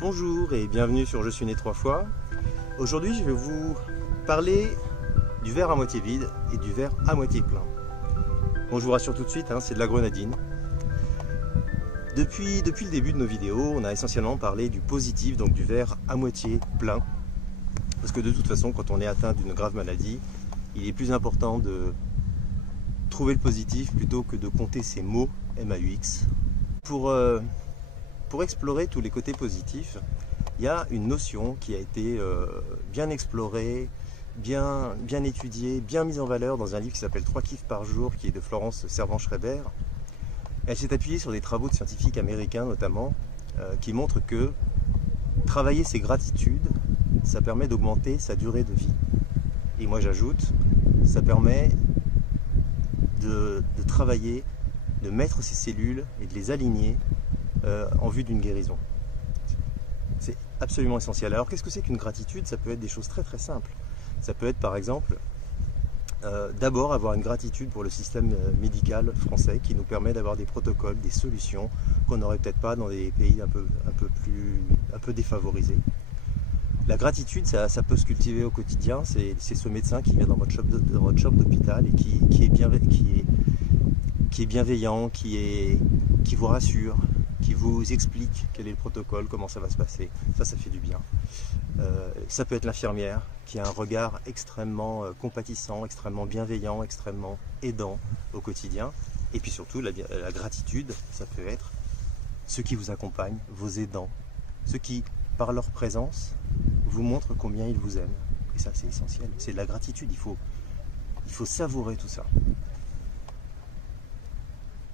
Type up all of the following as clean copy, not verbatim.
Bonjour et bienvenue sur Je suis né 3 fois. Aujourd'hui, je vais vous parler du verre à moitié vide et du verre à moitié plein. Bon, je vous rassure tout de suite, c'est de la grenadine. Depuis le début de nos vidéos, on a essentiellement parlé du positif, donc du verre à moitié plein. Parce que de toute façon, quand on est atteint d'une grave maladie, il est plus important de trouver le positif plutôt que de compter ses mots MAUX. Pour explorer tous les côtés positifs, il y a une notion qui a été bien explorée, bien étudiée, bien mise en valeur dans un livre qui s'appelle 3 kiffs par jour, qui est de Florence Servan-Schreiber. Elle s'est appuyée sur des travaux de scientifiques américains notamment, qui montrent que travailler ses gratitudes, ça permet d'augmenter sa durée de vie. Et moi j'ajoute, ça permet de travailler, de mettre ses cellules et de les aligner en vue d'une guérison. C'est absolument essentiel. Alors qu'est-ce que c'est qu'une gratitude? Ça peut être des choses très très simples. Ça peut être par exemple d'abord avoir une gratitude pour le système médical français qui nous permet d'avoir des protocoles, des solutions qu'on n'aurait peut-être pas dans des pays un peu défavorisés. La gratitude, ça peut se cultiver au quotidien. C'est ce médecin qui vient dans votre chambre d'hôpital et qui est bienveillant, qui vous rassure, qui vous explique quel est le protocole, comment ça va se passer. Ça fait du bien. Ça peut être l'infirmière qui a un regard extrêmement compatissant, extrêmement bienveillant, extrêmement aidant au quotidien. Et puis surtout, la gratitude, ça peut être ceux qui vous accompagnent, vos aidants, ceux qui, par leur présence, vous montrent combien ils vous aiment. Et ça, c'est essentiel. C'est de la gratitude. Il faut savourer tout ça.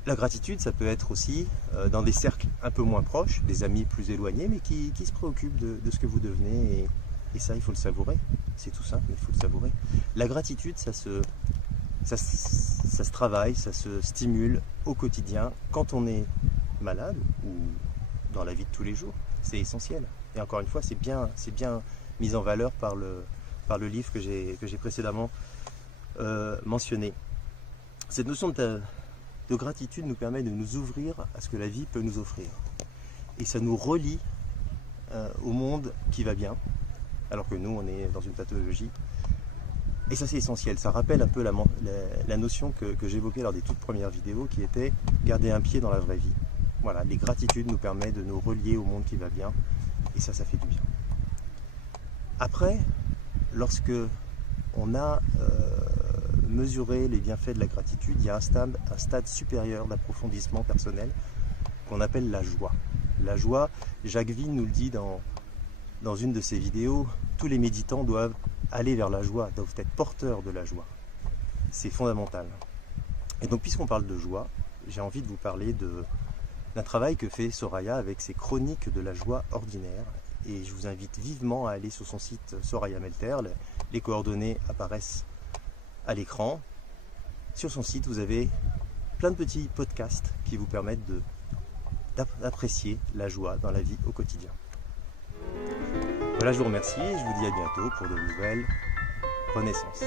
La gratitude, ça peut être aussi dans des cercles un peu moins proches, des amis plus éloignés, mais qui se préoccupent de ce que vous devenez. Et ça, il faut le savourer. C'est tout simple, mais il faut le savourer. La gratitude, ça se travaille, ça se stimule au quotidien quand on est malade ou dans la vie de tous les jours. C'est essentiel. Et encore une fois, c'est bien mis en valeur par le livre que j'ai précédemment mentionné. Cette notion de gratitude nous permet de nous ouvrir à ce que la vie peut nous offrir. Et ça nous relie au monde qui va bien, alors que nous, on est dans une pathologie. Et ça, c'est essentiel. Ça rappelle un peu la notion que j'évoquais lors des toutes premières vidéos, qui était garder un pied dans la vraie vie. Voilà, les gratitudes nous permettent de nous relier au monde qui va bien. Et ça fait du bien. Après, lorsque on a mesurer les bienfaits de la gratitude, il y a un stade supérieur d'approfondissement personnel qu'on appelle la joie. La joie, Jacques Ville nous le dit dans une de ses vidéos, tous les méditants doivent aller vers la joie, doivent être porteurs de la joie. C'est fondamental. Et donc, puisqu'on parle de joie, j'ai envie de vous parler d'un travail que fait Soraya avec ses chroniques de la joie ordinaire. Et je vous invite vivement à aller sur son site Soraya Melter. Les coordonnées apparaissent à l'écran. Sur son site, vous avez plein de petits podcasts qui vous permettent d'apprécier la joie dans la vie au quotidien. Voilà, je vous remercie et je vous dis à bientôt pour de nouvelles renaissances.